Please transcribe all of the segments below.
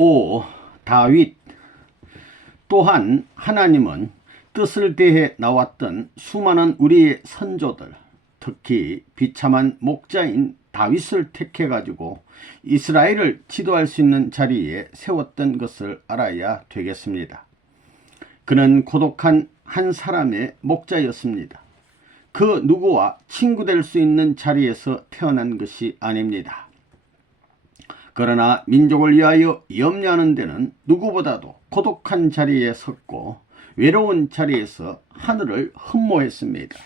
5. 다윗. 또한 하나님은 뜻을 대해 나왔던 수많은 우리의 선조들, 특히 비참한 목자인 다윗을 택해가지고 이스라엘을 지도할 수 있는 자리에 세웠던 것을 알아야 되겠습니다. 그는 고독한 한 사람의 목자였습니다. 그 누구와 친구 될 수 있는 자리에서 태어난 것이 아닙니다. 그러나 민족을 위하여 염려하는 데는 누구보다도 고독한 자리에 섰고 외로운 자리에서 하늘을 흠모했습니다.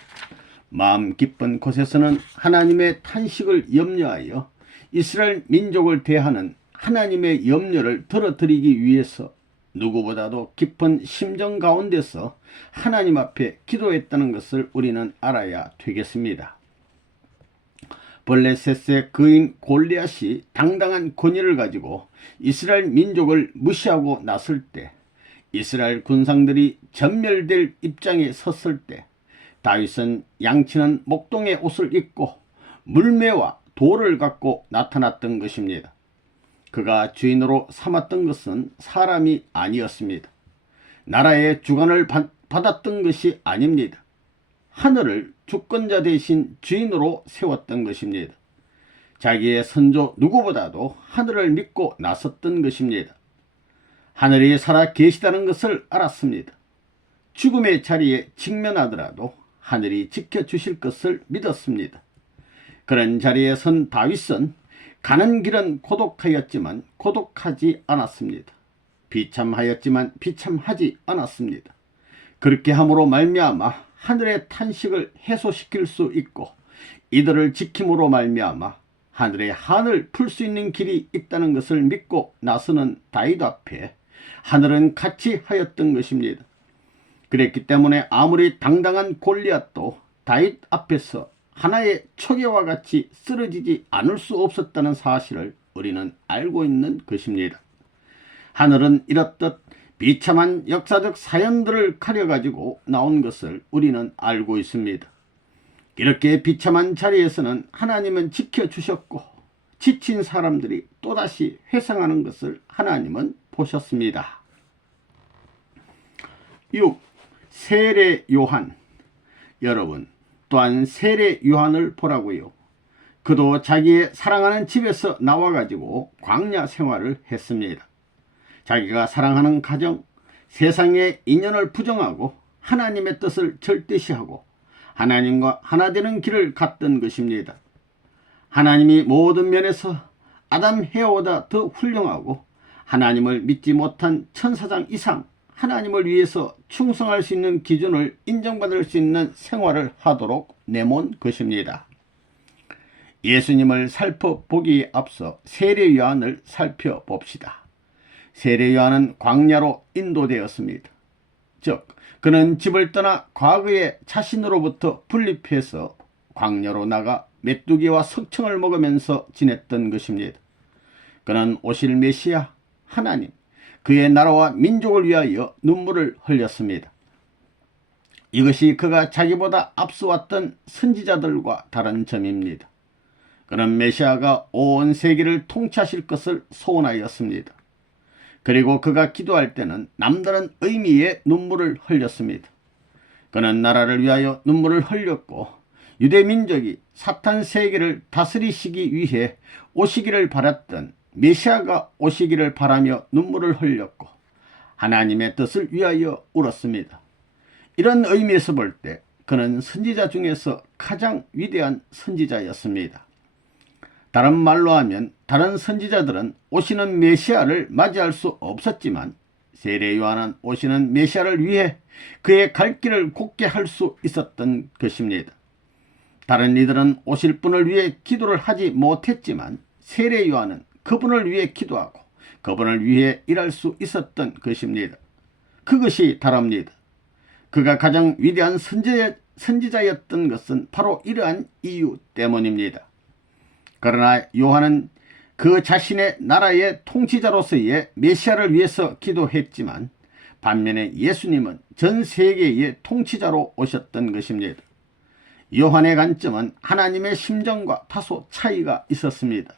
마음 깊은 곳에서는 하나님의 탄식을 염려하여 이스라엘 민족을 대하는 하나님의 염려를 들어드리기 위해서 누구보다도 깊은 심정 가운데서 하나님 앞에 기도했다는 것을 우리는 알아야 되겠습니다. 블레셋의 그인 골리앗이 당당한 권위를 가지고 이스라엘 민족을 무시하고 났을 때, 이스라엘 군상들이 전멸될 입장에 섰을 때 다윗은 양치는 목동의 옷을 입고 물매와 돌을 갖고 나타났던 것입니다. 그가 주인으로 삼았던 것은 사람이 아니었습니다. 나라의 주관을 받았던 것이 아닙니다. 하늘을 주권자 대신 주인으로 세웠던 것입니다. 자기의 선조 누구보다도 하늘을 믿고 나섰던 것입니다. 하늘이 살아 계시다는 것을 알았습니다. 죽음의 자리에 직면하더라도 하늘이 지켜주실 것을 믿었습니다. 그런 자리에 선 다윗은 가는 길은 고독하였지만 고독하지 않았습니다. 비참하였지만 비참하지 않았습니다. 그렇게 함으로 말미암아 하늘의 탄식을 해소시킬 수 있고 이들을 지킴으로 말미암아 하늘의 한을 풀 수 있는 길이 있다는 것을 믿고 나서는 다윗 앞에 하늘은 같이 하였던 것입니다. 그랬기 때문에 아무리 당당한 골리앗도 다윗 앞에서 하나의 초계와 같이 쓰러지지 않을 수 없었다는 사실을 우리는 알고 있는 것입니다. 하늘은 이렇듯 비참한 역사적 사연들을 가려가지고 나온 것을 우리는 알고 있습니다. 이렇게 비참한 자리에서는 하나님은 지켜주셨고 지친 사람들이 또다시 회상하는 것을 하나님은 보셨습니다. 6. 세례 요한. 여러분, 또한 세례 요한을 보라고요. 그도 자기의 사랑하는 집에서 나와가지고 광야 생활을 했습니다. 자기가 사랑하는 가정, 세상의 인연을 부정하고 하나님의 뜻을 절대시하고 하나님과 하나 되는 길을 갔던 것입니다. 하나님이 모든 면에서 아담 헤어보다 더 훌륭하고 하나님을 믿지 못한 천사장 이상 하나님을 위해서 충성할 수 있는 기준을 인정받을 수 있는 생활을 하도록 내몬 것입니다. 예수님을 살펴보기에 앞서 세례 요한을 살펴봅시다. 세례 요한은 광야로 인도되었습니다. 즉 그는 집을 떠나 과거의 자신으로부터 분립해서 광야로 나가 메뚜기와 석청을 먹으면서 지냈던 것입니다. 그는 오실 메시아 하나님, 그의 나라와 민족을 위하여 눈물을 흘렸습니다. 이것이 그가 자기보다 앞서왔던 선지자들과 다른 점입니다. 그는 메시아가 온 세계를 통치하실 것을 소원하였습니다. 그리고 그가 기도할 때는 남다른 의미의 눈물을 흘렸습니다. 그는 나라를 위하여 눈물을 흘렸고 유대 민족이 사탄 세계를 다스리시기 위해 오시기를 바랐던 메시아가 오시기를 바라며 눈물을 흘렸고 하나님의 뜻을 위하여 울었습니다. 이런 의미에서 볼 때 그는 선지자 중에서 가장 위대한 선지자였습니다. 다른 말로 하면 다른 선지자들은 오시는 메시아를 맞이할 수 없었지만 세례 요한은 오시는 메시아를 위해 그의 갈 길을 곧게 할 수 있었던 것입니다. 다른 이들은 오실 분을 위해 기도를 하지 못했지만 세례 요한은 그분을 위해 기도하고 그분을 위해 일할 수 있었던 것입니다. 그것이 다릅니다. 그가 가장 위대한 선지자였던 것은 바로 이러한 이유 때문입니다. 그러나 요한은 그 자신의 나라의 통치자로서의 메시아를 위해서 기도했지만 반면에 예수님은 전 세계의 통치자로 오셨던 것입니다. 요한의 관점은 하나님의 심정과 다소 차이가 있었습니다.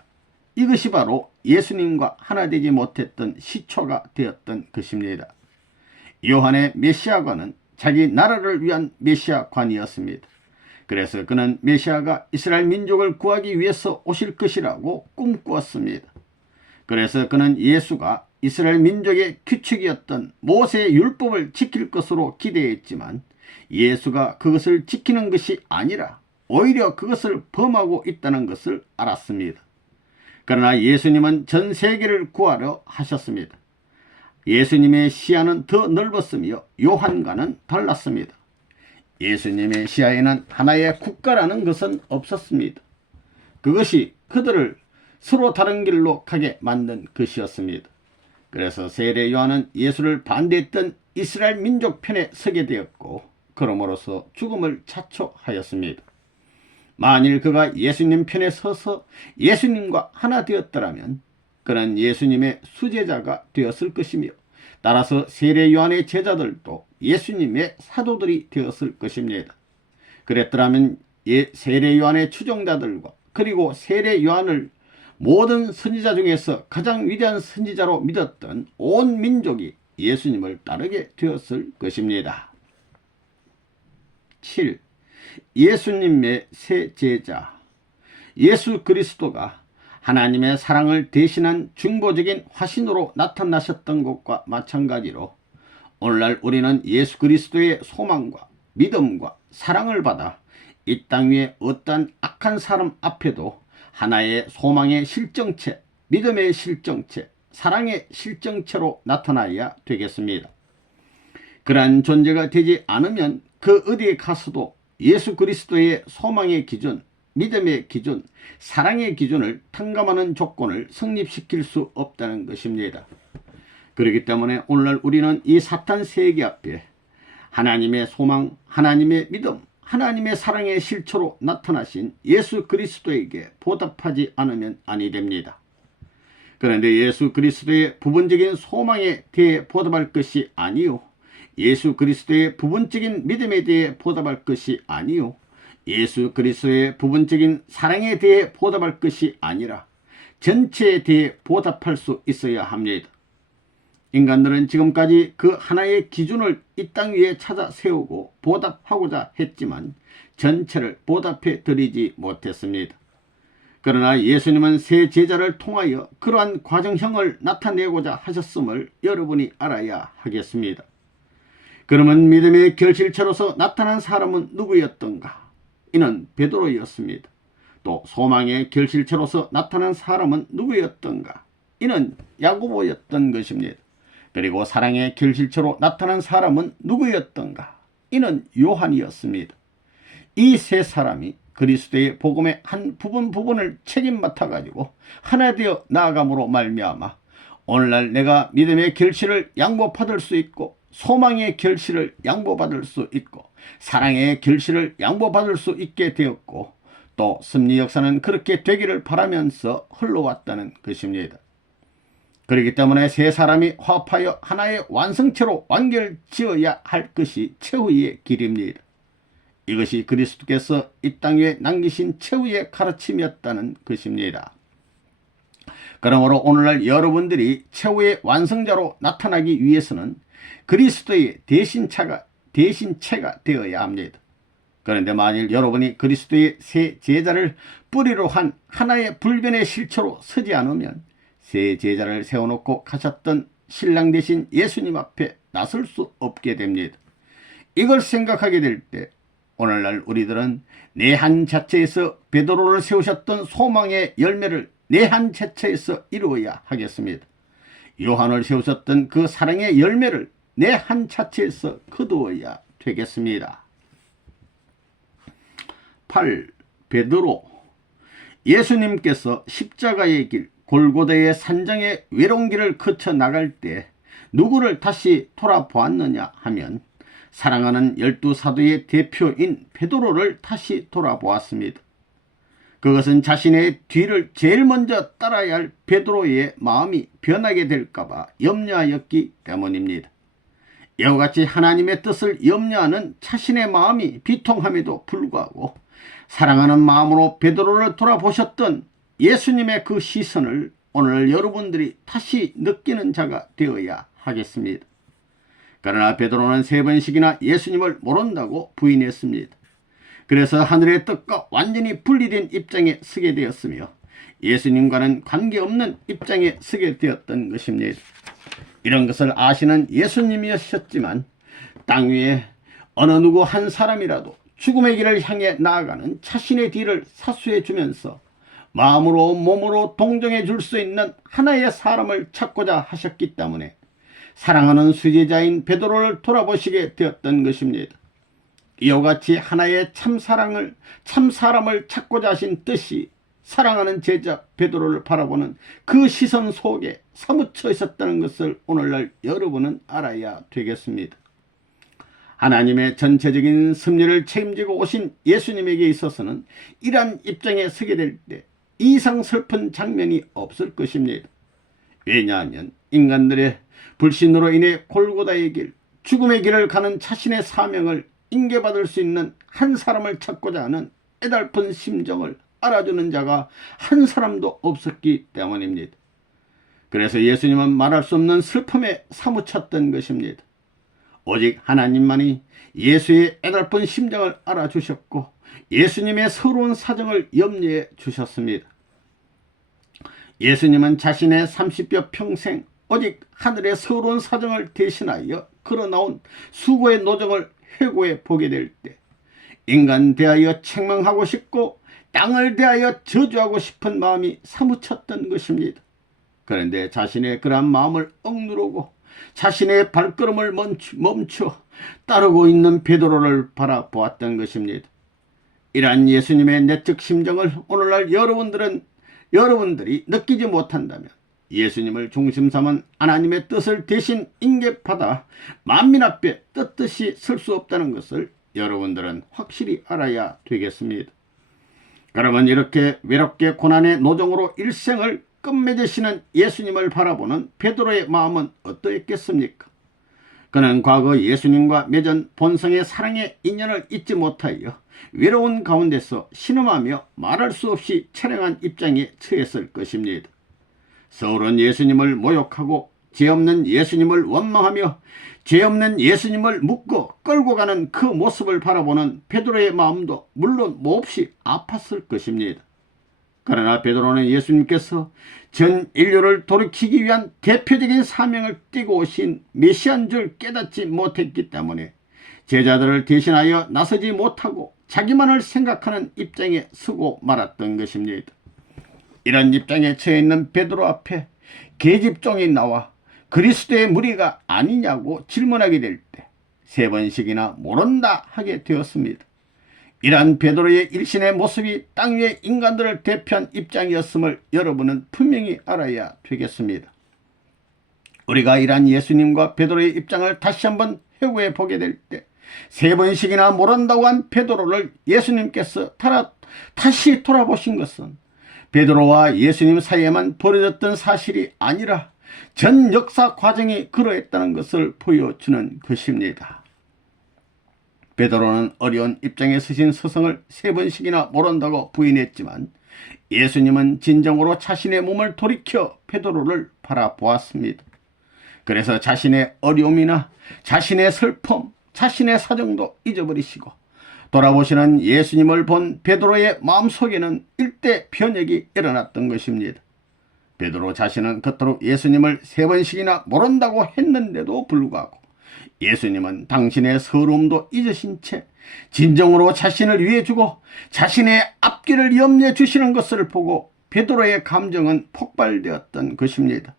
이것이 바로 예수님과 하나 되지 못했던 시초가 되었던 것입니다. 요한의 메시아관은 자기 나라를 위한 메시아관이었습니다. 그래서 그는 메시아가 이스라엘 민족을 구하기 위해서 오실 것이라고 꿈꾸었습니다. 그래서 그는 예수가 이스라엘 민족의 규칙이었던 모세의 율법을 지킬 것으로 기대했지만 예수가 그것을 지키는 것이 아니라 오히려 그것을 범하고 있다는 것을 알았습니다. 그러나 예수님은 전 세계를 구하려 하셨습니다. 예수님의 시야는 더 넓었으며 요한과는 달랐습니다. 예수님의 시야에는 하나의 국가라는 것은 없었습니다. 그것이 그들을 서로 다른 길로 가게 만든 것이었습니다. 그래서 세례 요한은 예수를 반대했던 이스라엘 민족 편에 서게 되었고 그러므로서 죽음을 자초하였습니다. 만일 그가 예수님 편에 서서 예수님과 하나 되었더라면 그는 예수님의 수제자가 되었을 것이며 따라서 세례 요한의 제자들도 예수님의 사도들이 되었을 것입니다. 그랬더라면 세례 요한의 추종자들과 그리고 세례 요한을 모든 선지자 중에서 가장 위대한 선지자로 믿었던 온 민족이 예수님을 따르게 되었을 것입니다. 7. 예수님의 새 제자. 예수 그리스도가 하나님의 사랑을 대신한 중보적인 화신으로 나타나셨던 것과 마찬가지로 오늘날 우리는 예수 그리스도의 소망과 믿음과 사랑을 받아 이 땅 위에 어떠한 악한 사람 앞에도 하나의 소망의 실정체, 믿음의 실정체, 사랑의 실정체로 나타나야 되겠습니다. 그러한 존재가 되지 않으면 그 어디에 가서도 예수 그리스도의 소망의 기준, 믿음의 기준, 사랑의 기준을 탕감하는 조건을 성립시킬 수 없다는 것입니다. 그렇기 때문에 오늘날 우리는 이 사탄 세계 앞에 하나님의 소망, 하나님의 믿음, 하나님의 사랑의 실체로 나타나신 예수 그리스도에게 보답하지 않으면 아니 됩니다. 그런데 예수 그리스도의 부분적인 소망에 대해 보답할 것이 아니요, 예수 그리스도의 부분적인 믿음에 대해 보답할 것이 아니요, 예수 그리스도의 부분적인 사랑에 대해 보답할 것이 아니라 전체에 대해 보답할 수 있어야 합니다. 인간들은 지금까지 그 하나의 기준을 이 땅 위에 찾아 세우고 보답하고자 했지만 전체를 보답해 드리지 못했습니다. 그러나 예수님은 새 제자를 통하여 그러한 과정형을 나타내고자 하셨음을 여러분이 알아야 하겠습니다. 그러면 믿음의 결실체로서 나타난 사람은 누구였던가? 이는 베드로였습니다. 또 소망의 결실체로서 나타난 사람은 누구였던가? 이는 야고보였던 것입니다. 그리고 사랑의 결실체로 나타난 사람은 누구였던가? 이는 요한이었습니다. 이 세 사람이 그리스도의 복음의 한 부분을 책임 맡아가지고 하나 되어 나아감으로 말미암아 오늘날 내가 믿음의 결실을 양보받을 수 있고 소망의 결실을 양보받을 수 있고 사랑의 결실을 양보받을 수 있게 되었고 또 섭리 역사는 그렇게 되기를 바라면서 흘러왔다는 것입니다. 그렇기 때문에 세 사람이 화합하여 하나의 완성체로 완결지어야 할 것이 최후의 길입니다. 이것이 그리스도께서 이 땅 위에 남기신 최후의 가르침이었다는 것입니다. 그러므로 오늘날 여러분들이 최후의 완성자로 나타나기 위해서는 그리스도의 대신체가 되어야 합니다. 그런데 만일 여러분이 그리스도의 새 제자를 뿌리로 한 하나의 불변의 실체로 서지 않으면 새 제자를 세워놓고 가셨던 신랑 되신 예수님 앞에 나설 수 없게 됩니다. 이걸 생각하게 될 때 오늘날 우리들은 내한 자체에서 베드로를 세우셨던 소망의 열매를 내한 자체에서 이루어야 하겠습니다. 요한을 세우셨던 그 사랑의 열매를 내한 자체에서 거두어야 되겠습니다. 8. 베드로. 예수님께서 십자가의 길 골고다의 산정의 외로운 길을 거쳐 나갈 때 누구를 다시 돌아보았느냐 하면 사랑하는 12사도의 대표인 베드로를 다시 돌아보았습니다. 그것은 자신의 뒤를 제일 먼저 따라야 할 베드로의 마음이 변하게 될까봐 염려하였기 때문입니다. 이와 같이 하나님의 뜻을 염려하는 자신의 마음이 비통함에도 불구하고 사랑하는 마음으로 베드로를 돌아보셨던 예수님의 그 시선을 오늘 여러분들이 다시 느끼는 자가 되어야 하겠습니다. 그러나 베드로는 3번씩이나 예수님을 모른다고 부인했습니다. 그래서 하늘의 뜻과 완전히 분리된 입장에 서게 되었으며 예수님과는 관계없는 입장에 서게 되었던 것입니다. 이런 것을 아시는 예수님이셨지만 땅 위에 어느 누구 한 사람이라도 죽음의 길을 향해 나아가는 자신의 뒤를 사수해 주면서 마음으로 몸으로 동정해 줄 수 있는 하나의 사람을 찾고자 하셨기 때문에 사랑하는 수제자인 베드로를 돌아보시게 되었던 것입니다. 이와 같이 하나의 참 사람을 찾고자 하신 뜻이 사랑하는 제자 베드로를 바라보는 그 시선 속에 사무쳐 있었다는 것을 오늘날 여러분은 알아야 되겠습니다. 하나님의 전체적인 섭리를 책임지고 오신 예수님에게 있어서는 이러한 입장에 서게 될 때 이상 슬픈 장면이 없을 것입니다. 왜냐하면 인간들의 불신으로 인해 골고다의 길, 죽음의 길을 가는 자신의 사명을 인계받을 수 있는 한 사람을 찾고자 하는 애달픈 심정을 알아주는 자가 한 사람도 없었기 때문입니다. 그래서 예수님은 말할 수 없는 슬픔에 사무쳤던 것입니다. 오직 하나님만이 예수의 애달픈 심정을 알아주셨고 예수님의 서러운 사정을 염려해 주셨습니다. 예수님은 자신의 30여 평생 오직 하늘의 서러운 사정을 대신하여 걸어나온 수고의 노정을 회고해 보게 될 때 인간 대하여 책망하고 싶고 땅을 대하여 저주하고 싶은 마음이 사무쳤던 것입니다. 그런데 자신의 그러한 마음을 억누르고 자신의 발걸음을 멈춰 따르고 있는 베드로를 바라보았던 것입니다. 이러한 예수님의 내적 심정을 오늘날 여러분들이 느끼지 못한다면 예수님을 중심 삼은 하나님의 뜻을 대신 인격받아 만민 앞에 떳떳이 설 수 없다는 것을 여러분들은 확실히 알아야 되겠습니다. 그러면 이렇게 외롭게 고난의 노정으로 일생을 끝맺으시는 예수님을 바라보는 베드로의 마음은 어떠했겠습니까? 그는 과거 예수님과 맺은 본성의 사랑의 인연을 잊지 못하여 외로운 가운데서 신음하며 말할 수 없이 처량한 입장에 처했을 것입니다. 서울은 예수님을 모욕하고 죄 없는 예수님을 원망하며 죄 없는 예수님을 묶어 끌고 가는 그 모습을 바라보는 베드로의 마음도 물론 몹시 아팠을 것입니다. 그러나 베드로는 예수님께서 전 인류를 돌이키기 위한 대표적인 사명을 띠고 오신 메시아인 줄 깨닫지 못했기 때문에 제자들을 대신하여 나서지 못하고 자기만을 생각하는 입장에 서고 말았던 것입니다. 이런 입장에 처해 있는 베드로 앞에 계집종이 나와 그리스도의 무리가 아니냐고 질문하게 될 때 3번씩이나 모른다 하게 되었습니다. 이러한 베드로의 일신의 모습이 땅 위의 인간들을 대표한 입장이었음을 여러분은 분명히 알아야 되겠습니다. 우리가 이러한 예수님과 베드로의 입장을 다시 한번 회고해 보게 될 때 3번씩이나 모른다고 한 베드로를 예수님께서 다시 돌아보신 것은 베드로와 예수님 사이에만 벌어졌던 사실이 아니라 전 역사 과정이 그러했다는 것을 보여주는 것입니다. 베드로는 어려운 입장에 서신 스승을 3번씩이나 모른다고 부인했지만 예수님은 진정으로 자신의 몸을 돌이켜 베드로를 바라보았습니다. 그래서 자신의 어려움이나 자신의 슬픔, 자신의 사정도 잊어버리시고 돌아보시는 예수님을 본 베드로의 마음속에는 일대 변혁이 일어났던 것입니다. 베드로 자신은 그토록 예수님을 3번씩이나 모른다고 했는데도 불구하고 예수님은 당신의 서러움도 잊으신 채 진정으로 자신을 위해 주고 자신의 앞길을 염려해 주시는 것을 보고 베드로의 감정은 폭발되었던 것입니다.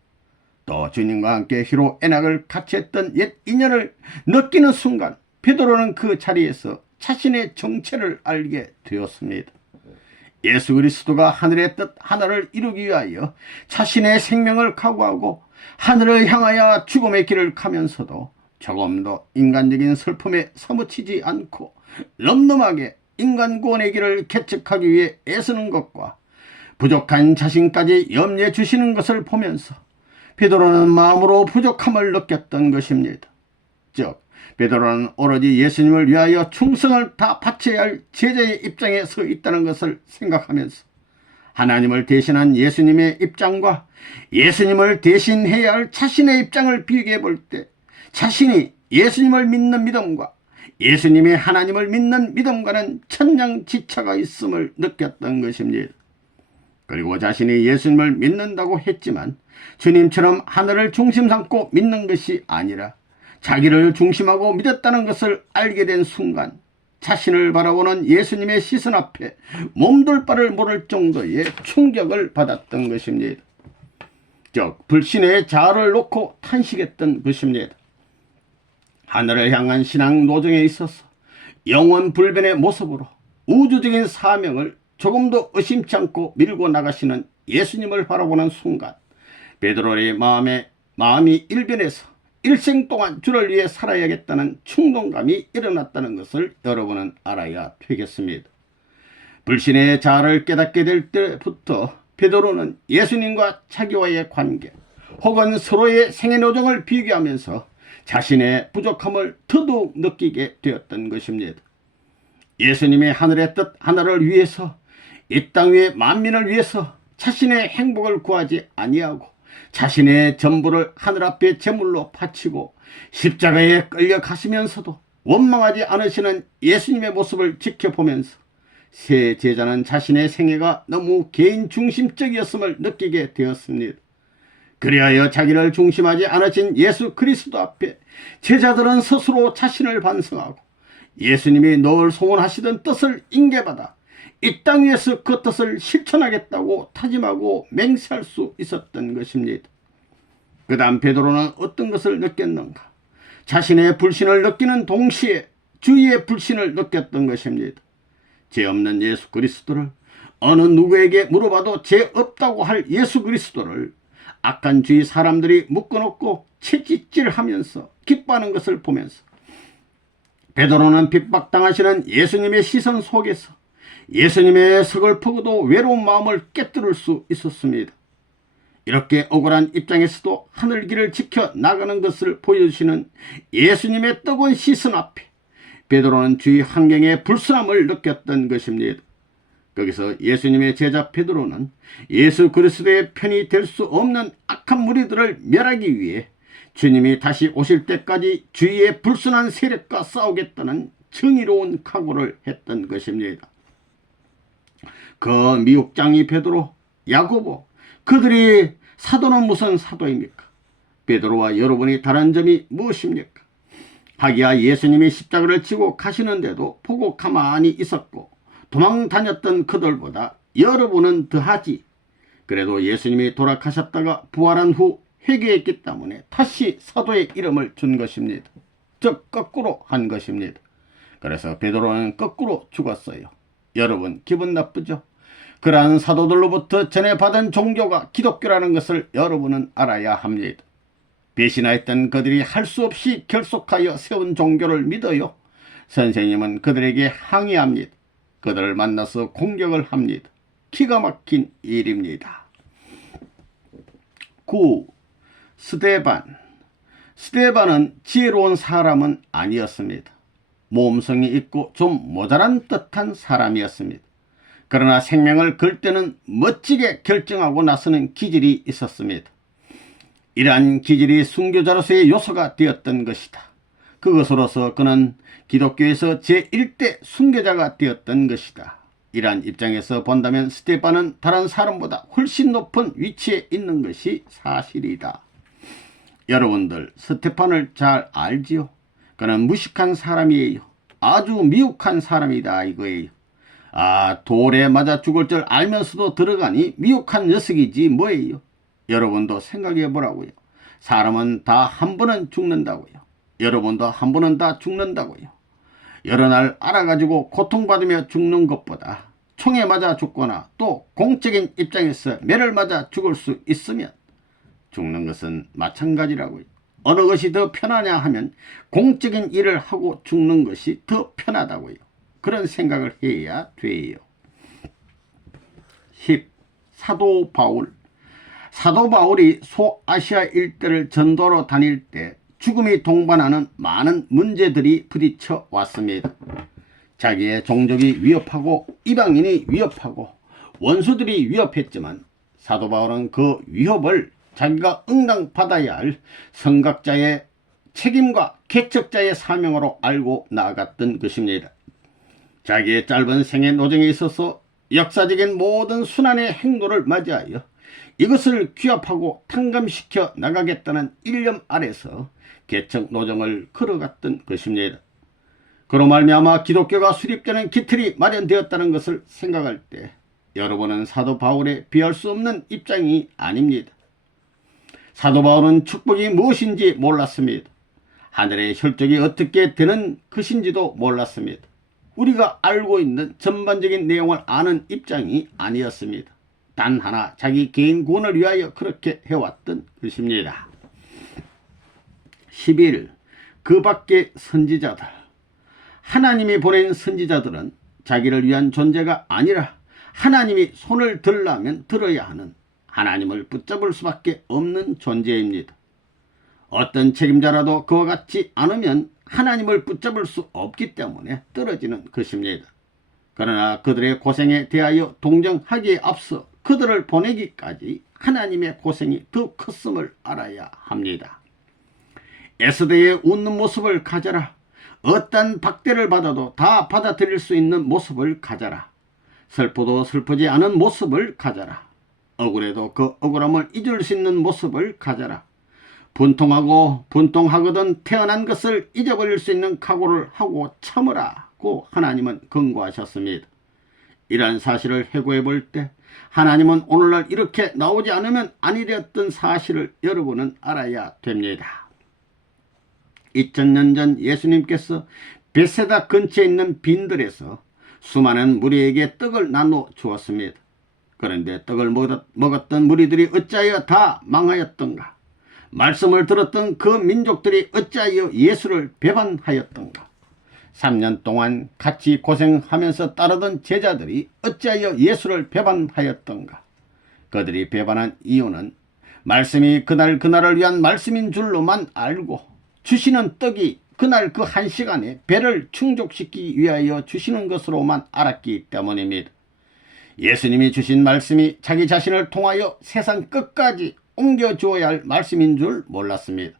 또 주님과 함께 희로 애낙을 같이 했던 옛 인연을 느끼는 순간 베드로는 그 자리에서 자신의 정체를 알게 되었습니다. 예수 그리스도가 하늘의 뜻 하나를 이루기 위하여 자신의 생명을 각오하고 하늘을 향하여 죽음의 길을 가면서도 조금도 인간적인 슬픔에 사무치지 않고 럼럼하게 인간 구원의 길을 개척하기 위해 애쓰는 것과 부족한 자신까지 염려해 주시는 것을 보면서 베드로는 마음으로 부족함을 느꼈던 것입니다. 즉 베드로는 오로지 예수님을 위하여 충성을 다 바쳐야 할 제자의 입장에 서 있다는 것을 생각하면서 하나님을 대신한 예수님의 입장과 예수님을 대신해야 할 자신의 입장을 비교해 볼 때 자신이 예수님을 믿는 믿음과 예수님이 하나님을 믿는 믿음과는 천냥지차가 있음을 느꼈던 것입니다. 그리고 자신이 예수님을 믿는다고 했지만 주님처럼 하늘을 중심 삼고 믿는 것이 아니라 자기를 중심하고 믿었다는 것을 알게 된 순간 자신을 바라보는 예수님의 시선 앞에 몸둘 바를 모를 정도의 충격을 받았던 것입니다. 즉 불신의 자아를 놓고 탄식했던 것입니다. 하늘을 향한 신앙 노정에 있어서 영원 불변의 모습으로 우주적인 사명을 조금도 의심치 않고 밀고 나가시는 예수님을 바라보는 순간 베드로의 마음이 일변해서 일생 동안 주를 위해 살아야겠다는 충동감이 일어났다는 것을 여러분은 알아야 되겠습니다. 불신의 자아를 깨닫게 될 때부터 베드로는 예수님과 자기와의 관계 혹은 서로의 생애노정을 비교하면서 자신의 부족함을 더더욱 느끼게 되었던 것입니다. 예수님의 하늘의 뜻 하나를 위해서 이 땅 위의 만민을 위해서 자신의 행복을 구하지 아니하고 자신의 전부를 하늘 앞에 제물로 바치고 십자가에 끌려 가시면서도 원망하지 않으시는 예수님의 모습을 지켜보면서 새 제자는 자신의 생애가 너무 개인 중심적이었음을 느끼게 되었습니다. 그리하여 자기를 중심하지 않으신 예수 그리스도 앞에 제자들은 스스로 자신을 반성하고 예수님이 늘 소원하시던 뜻을 인계받아 이 땅 위에서 그 뜻을 실천하겠다고 다짐하고 맹세할 수 있었던 것입니다. 그 다음 베드로는 어떤 것을 느꼈는가? 자신의 불신을 느끼는 동시에 주위의 불신을 느꼈던 것입니다. 죄 없는 예수 그리스도를 어느 누구에게 물어봐도 죄 없다고 할 예수 그리스도를 악한 주위 사람들이 묶어놓고 채찍질하면서 기뻐하는 것을 보면서 베드로는 핍박당하시는 예수님의 시선 속에서 예수님의 서글프고도 외로운 마음을 깨뜨릴 수 있었습니다. 이렇게 억울한 입장에서도 하늘길을 지켜 나가는 것을 보여주시는 예수님의 뜨거운 시선 앞에 베드로는 주위 환경의 불순함을 느꼈던 것입니다. 거기서 예수님의 제자 베드로는 예수 그리스도의 편이 될 수 없는 악한 무리들을 멸하기 위해 주님이 다시 오실 때까지 주위의 불순한 세력과 싸우겠다는 정의로운 각오를 했던 것입니다. 그 미혹장이 베드로, 야고보, 그들이 사도는 무슨 사도입니까? 베드로와 여러분이 다른 점이 무엇입니까? 하기야 예수님이 십자가를 지고 가시는데도 보고 가만히 있었고 도망 다녔던 그들보다 여러분은 더하지. 그래도 예수님이 돌아가셨다가 부활한 후 회개했기 때문에 다시 사도의 이름을 준 것입니다. 즉 거꾸로 한 것입니다. 그래서 베드로는 거꾸로 죽었어요. 여러분 기분 나쁘죠? 그러한 사도들로부터 전해받은 종교가 기독교라는 것을 여러분은 알아야 합니다. 배신하였던 그들이 할 수 없이 결속하여 세운 종교를 믿어요. 선생님은 그들에게 항의합니다. 그들을 만나서 공격을 합니다. 기가 막힌 일입니다. 9. 스데반은 지혜로운 사람은 아니었습니다. 모험성이 있고 좀 모자란 듯한 사람이었습니다. 그러나 생명을 걸 때는 멋지게 결정하고 나서는 기질이 있었습니다. 이러한 기질이 순교자로서의 요소가 되었던 것이다. 그것으로서 그는 기독교에서 제1대 순교자가 되었던 것이다. 이러한 입장에서 본다면 스데반은 다른 사람보다 훨씬 높은 위치에 있는 것이 사실이다. 여러분들 스데반을 잘 알지요? 그는 무식한 사람이에요. 아주 미혹한 사람이다 이거예요. 돌에 맞아 죽을 줄 알면서도 들어가니 미혹한 녀석이지 뭐예요. 여러분도 생각해 보라고요. 사람은 다 한 번은 죽는다고요. 여러분도 한 번은 다 죽는다고요. 여러 날 알아가지고 고통받으며 죽는 것보다 총에 맞아 죽거나 또 공적인 입장에서 매를 맞아 죽을 수 있으면 죽는 것은 마찬가지라고요. 어느 것이 더 편하냐 하면 공적인 일을 하고 죽는 것이 더 편하다고요. 그런 생각을 해야 돼요. 10. 사도 바울이 소아시아 일대를 전도로 다닐 때 죽음이 동반하는 많은 문제들이 부딪혀 왔습니다. 자기의 종족이 위협하고 이방인이 위협하고 원수들이 위협했지만 사도 바울은 그 위협을 자기가 응당받아야 할 선각자의 책임과 개척자의 사명으로 알고 나아갔던 것입니다. 자기의 짧은 생애 노정에 있어서 역사적인 모든 순환의 행로를 맞이하여 이것을 규합하고 탕감시켜 나가겠다는 일념 아래서 개척 노정을 걸어갔던 것입니다. 그로 말미암아 기독교가 수립되는 기틀이 마련되었다는 것을 생각할 때 여러분은 사도 바울에 비할 수 없는 입장이 아닙니다. 사도 바울은 축복이 무엇인지 몰랐습니다. 하늘의 혈족이 어떻게 되는 것인지도 몰랐습니다. 우리가 알고 있는 전반적인 내용을 아는 입장이 아니었습니다. 단 하나 자기 개인 구원을 위하여 그렇게 해왔던 것입니다. 11. 그 밖의 선지자들. 하나님이 보낸 선지자들은 자기를 위한 존재가 아니라 하나님이 손을 들라면 들어야 하는, 하나님을 붙잡을 수밖에 없는 존재입니다. 어떤 책임자라도 그와 같지 않으면 하나님을 붙잡을 수 없기 때문에 떨어지는 것입니다. 그러나 그들의 고생에 대하여 동정하기에 앞서 그들을 보내기까지 하나님의 고생이 더 컸음을 알아야 합니다. 에스더의 웃는 모습을 가져라. 어떤 박대를 받아도 다 받아들일 수 있는 모습을 가져라. 슬퍼도 슬프지 않은 모습을 가져라. 억울해도 그 억울함을 잊을 수 있는 모습을 가져라. 분통하거든 태어난 것을 잊어버릴 수 있는 각오를 하고 참으라고 하나님은 권고하셨습니다. 이러한 사실을 해고해 볼 때 하나님은 오늘날 이렇게 나오지 않으면 아니 되었던 사실을 여러분은 알아야 됩니다. 2000년 전 예수님께서 베세다 근처에 있는 빈들에서 수많은 무리에게 떡을 나눠 주었습니다. 그런데 떡을 먹었던 무리들이 어찌하여 다 망하였던가? 말씀을 들었던 그 민족들이 어찌하여 예수를 배반하였던가? 3년 동안 같이 고생하면서 따르던 제자들이 어찌하여 예수를 배반하였던가? 그들이 배반한 이유는 말씀이 그날을 위한 말씀인 줄로만 알고 주시는 떡이 그날 그 한 시간에 배를 충족시키기 위하여 주시는 것으로만 알았기 때문입니다. 예수님이 주신 말씀이 자기 자신을 통하여 세상 끝까지 옮겨주어야 할 말씀인 줄 몰랐습니다.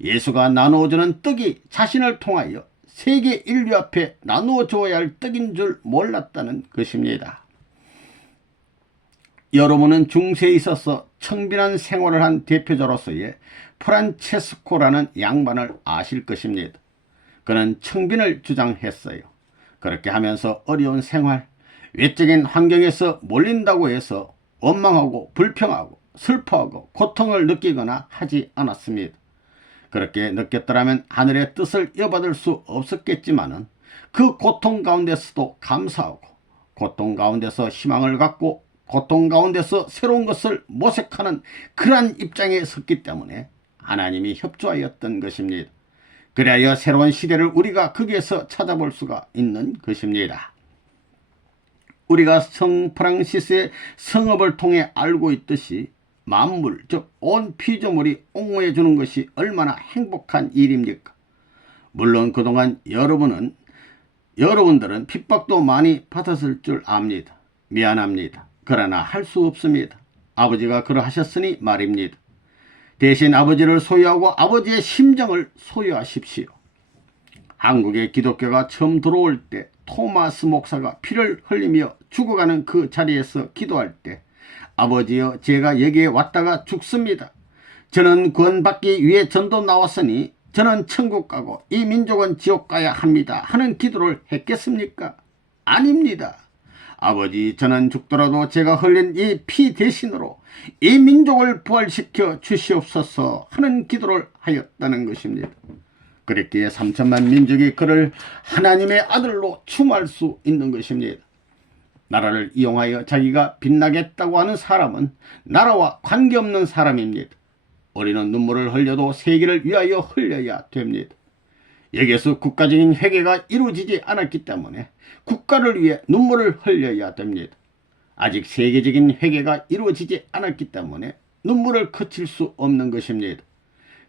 예수가 나누어주는 떡이 자신을 통하여 세계 인류 앞에 나누어 주어야 할 떡인 줄 몰랐다는 것입니다. 여러분은 중세에 있어서 청빈한 생활을 한 대표자로서의 프란체스코라는 양반을 아실 것입니다. 그는 청빈을 주장했어요. 그렇게 하면서 어려운 생활, 외적인 환경에서 몰린다고 해서 원망하고 불평하고 슬퍼하고 고통을 느끼거나 하지 않았습니다. 그렇게 느꼈더라면 하늘의 뜻을 이어받을 수 없었겠지만은 그 고통 가운데서도 감사하고 고통 가운데서 희망을 갖고 고통 가운데서 새로운 것을 모색하는 그러한 입장에 섰기 때문에 하나님이 협조하였던 것입니다. 그리하여 새로운 시대를 우리가 거기에서 찾아볼 수가 있는 것입니다. 우리가 성 프랑시스의 성업을 통해 알고 있듯이 만물, 즉 온 피조물이 옹호해 주는 것이 얼마나 행복한 일입니까? 물론 그동안 여러분들은 핍박도 많이 받았을 줄 압니다. 미안합니다. 그러나 할 수 없습니다. 아버지가 그러하셨으니 말입니다. 대신 아버지를 소유하고 아버지의 심정을 소유하십시오. 한국에 기독교가 처음 들어올 때 토마스 목사가 피를 흘리며 죽어가는 그 자리에서 기도할 때 아버지여 제가 여기에 왔다가 죽습니다. 저는 구원받기 위해 전도 나왔으니 저는 천국 가고 이 민족은 지옥 가야 합니다 하는 기도를 했겠습니까? 아닙니다. 아버지 저는 죽더라도 제가 흘린 이 피 대신으로 이 민족을 부활시켜 주시옵소서 하는 기도를 하였다는 것입니다. 그랬기에 3천만 민족이 그를 하나님의 아들로 추모할 수 있는 것입니다. 나라를 이용하여 자기가 빛나겠다고 하는 사람은 나라와 관계없는 사람입니다. 우리는 눈물을 흘려도 세계를 위하여 흘려야 됩니다. 여기에서 국가적인 회개가 이루어지지 않았기 때문에 국가를 위해 눈물을 흘려야 됩니다. 아직 세계적인 회개가 이루어지지 않았기 때문에 눈물을 그칠 수 없는 것입니다.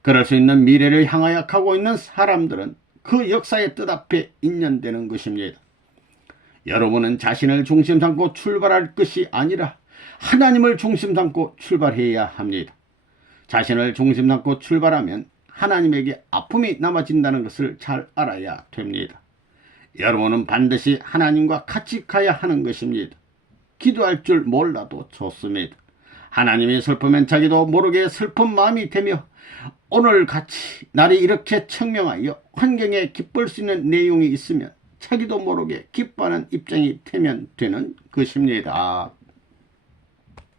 그럴 수 있는 미래를 향하여 가고 있는 사람들은 그 역사의 뜻 앞에 인연되는 것입니다. 여러분은 자신을 중심 삼고 출발할 것이 아니라 하나님을 중심 삼고 출발해야 합니다. 자신을 중심 삼고 출발하면 하나님에게 아픔이 남아진다는 것을 잘 알아야 됩니다. 여러분은 반드시 하나님과 같이 가야 하는 것입니다. 기도할 줄 몰라도 좋습니다. 하나님이 슬프면 자기도 모르게 슬픈 마음이 되며 오늘같이 날이 이렇게 청명하여 환경에 기쁠 수 있는 내용이 있으면 자기도 모르게 기뻐하는 입장이 되면 되는 것입니다.